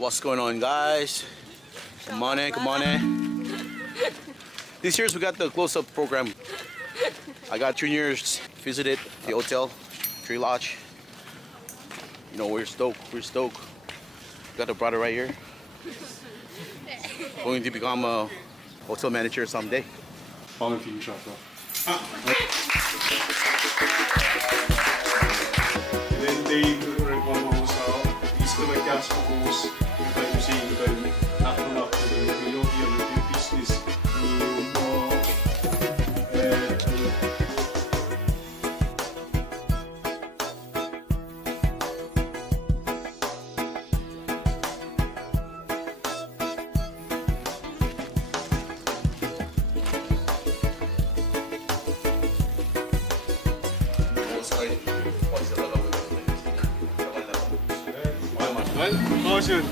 What's going on, guys? Come on in, come on in. This year's we got the close-up program. I got juniors visited the hotel, Tree Lodge. You know, we're stoked. We're stoked. Got a brother right here. Going to become a hotel manager someday. 마음에 비우셔서. Then they vamos a istoricas vamos introducir a biologia do business Kosrae.